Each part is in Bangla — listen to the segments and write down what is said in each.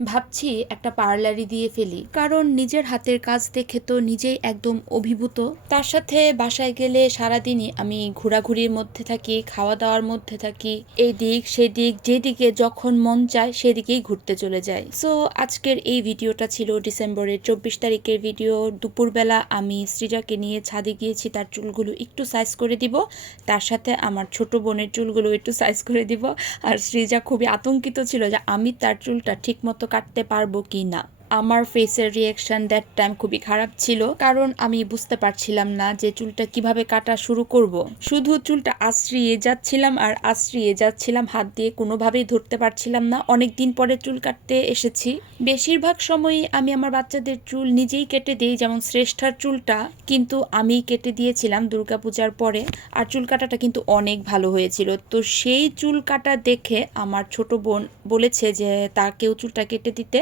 ভাবছি একটা পার্লারই দিয়ে ফেলি, কারণ নিজের হাতের কাজ দেখে তো নিজেই একদম অভিভূত। তার সাথে বাসায় গেলে সারাদিনই আমি ঘোরাঘুরির মধ্যে থাকি, খাওয়া দাওয়ার মধ্যে থাকি, এই দিক সেদিক, যেদিকে যখন মন চায় সেদিকেই ঘুরতে চলে যায়। সো আজকের এই ভিডিওটা ছিল ডিসেম্বরের 24 তারিখের ভিডিও। দুপুরবেলা আমি সৃজাকে নিয়ে ছাদে গিয়েছি তার চুলগুলো একটু সাইজ করে দিব, তার সাথে আমার ছোট বোনের চুলগুলো একটু সাইজ করে দিব। আর সৃজা খুবই আতঙ্কিত ছিল যে আমি তার চুলটা ঠিক মতো কাটতে পারবো কি না। আমার ফেসের রিয়াকশন দ্যাট টাইম খুবই খারাপ ছিল, কারণ আমি বুঝতে পারছিলাম না যে চুলটা কিভাবে কাটা শুরু করব। শুধু চুলটা আশ্রিয়ে যাচ্ছিলাম আর আশ্রিয়ে যাচ্ছিলাম, হাত দিয়ে কোনোভাবেই ধরতে পারছিলাম না। অনেক দিন পরে চুল কাটতে এসেছি। বেশিরভাগ সময়ই আমি আমার বাচ্চাদের চুল নিজেই কেটে দিই, যেমন শ্রেষ্ঠার চুলটা কিন্তু আমিই কেটে দিয়েছিলাম দুর্গাপূজার পরে। আর চুল কাটাটা কিন্তু অনেক ভালো হয়েছিল। তো সেই চুল কাটা দেখে আমার ছোট বোন বলেছে যে তাকেও চুলটা কেটে দিতে।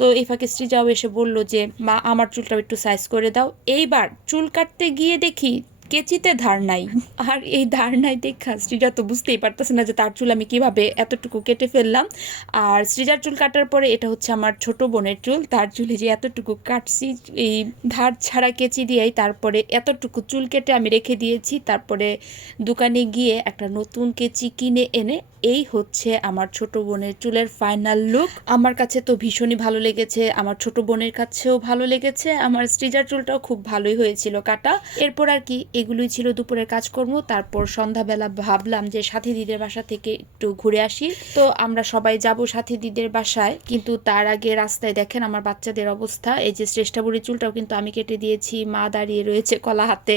তো এই ফাঁকে সৃজাও এসে বলল যে মা আমার চুলটা একটু সাইজ করে দাও। এইবার চুল কাটতে গিয়ে দেখি কেচিতে ধার নাই। আর এই ধার নাই দেখা সৃজা তো বুঝতেই পারতেছে না যে তার চুল আমি কিভাবে এতটুকু কেটে ফেললাম। আর সৃজার চুল কাটার পরে এটা হচ্ছে আমার ছোট বোনের চুল, তার চুলে যে এতটুকু কাটছি এই ধার ছাড়া কেচি দিয়েই, তারপরে এতটুকু চুল কেটে আমি রেখে দিয়েছি। তারপরে দোকানে গিয়ে একটা নতুন কেচি কিনে এনে এই হচ্ছে আমার ছোট বোনের চুলের ফাইনাল লুক। আমার কাছে তো ভীষণই ভালো লেগেছে, আমার ছোট বোনের কাছেও ভালো লেগেছে, আমার সৃজার চুলটাও খুব ভালোই হয়েছিল কাটা। এরপর আর কি এগুলোই ছিল দুপুরের কাজকর্ম। তারপর সন্ধ্যাবেলা ভাবলাম যে সাথী দিদির বাসা থেকে একটু ঘুরে আসি। তো আমরা সবাই যাব সাথী দিদির বাসায়, কিন্তু তার আগে রাস্তায় দেখেন আমার বাচ্চাদের অবস্থা। এই যে শ্রেষ্ঠা বুড়ির চুলটাও কিন্তু আমি কেটে দিয়েছি। মা দাঁড়িয়ে রয়েছে কলা হাতে,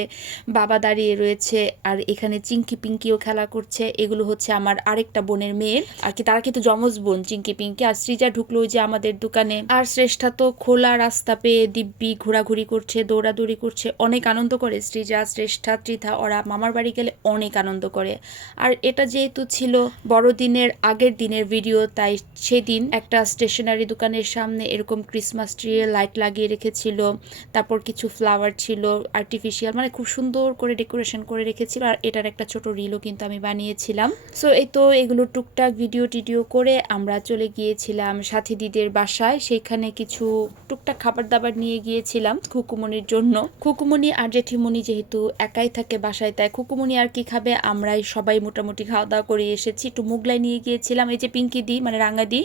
বাবা দাঁড়িয়ে রয়েছে, আর এখানে চিঙ্কি পিঙ্কিও খেলা করছে। এগুলো হচ্ছে আমার আরেকটা বোনের মেয়ে আর কি, তারা কিন্তু যমজ বোন চিঙ্কি পিঙ্কি। আর সৃজা ঢুকলো যে আমাদের দোকানে। আর শ্রেষ্ঠা তো খোলা রাস্তা পেয়ে দিব্যি ঘোরাঘুরি করছে, দৌড়াদৌড়ি করছে, অনেক আনন্দ করে। সৃজা, শ্রেষ্ঠা, ত্রিধা ওরা মামার বাড়ি গেলে অনেক আনন্দ করে। আর এটা যেহেতু ছিল বড়দিনের আগের দিনের ভিডিও, তাই সেদিন একটা স্টেশনারি দোকানের সামনে এরকম ক্রিসমাস ট্রি লাইট লাগিয়ে রেখেছিল। তারপর কিছু ফ্লাওয়ার ছিল আর্টিফিশিয়াল, মানে খুব সুন্দর করে ডেকোরেশন করে রেখেছিল। আর এটার একটা ছোট রিলও কিন্তু আমি বানিয়েছিলাম। সো এই তো এগুলো টুকটাক ভিডিও টিডিও করে আমরা চলে গিয়েছিলাম সাথী দিদির বাসায়। সেখানে কিছু টুকটাক খাবার দাবার নিয়ে গিয়েছিলাম খুকুমনির জন্য। খুকুমনি আর জেঠিমনি যেহেতু একাই থাকে বাসায়, তাই খুকুমনি আর কি খাবে, আমরাই সবাই মোটামুটি খাওয়া দাওয়া করে এসেছি। একটু মোগলাই নিয়ে গিয়েছিলাম, এই যে পিঙ্কি দি মানে রাঙা দি,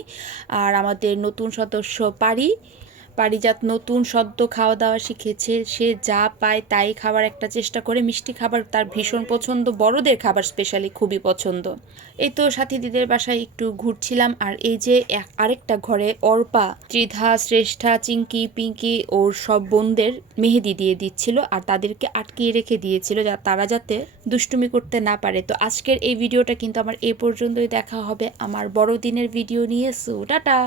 আর আমাদের নতুন সদস্য পারিজাত নতুন সদ্য খাওয়া দাওয়া শিখেছে। সে যা পায় তাই খাবার একটা চেষ্টা করে। মিষ্টি খাবার তার ভীষণ পছন্দ, বড়দের খাবার স্পেশালি খুবই পছন্দ। এই তো সাথী দিদের বাসায় একটু ঘুরছিলাম। আর এই যে আরেকটা ঘরে অর্পা, ত্রিধা, শ্রেষ্ঠা, চিঙ্কি পিঙ্কি ওর সব বোনদের মেহেদি দিয়ে দিচ্ছিল, আর তাদেরকে আটকিয়ে রেখে দিয়েছিল তারা যাতে দুষ্টুমি করতে না পারে। তো আজকের এই ভিডিওটা কিন্তু আমার এই পর্যন্তই। দেখা হবে আমার বড়দিনের ভিডিও নিয়ে। So tata.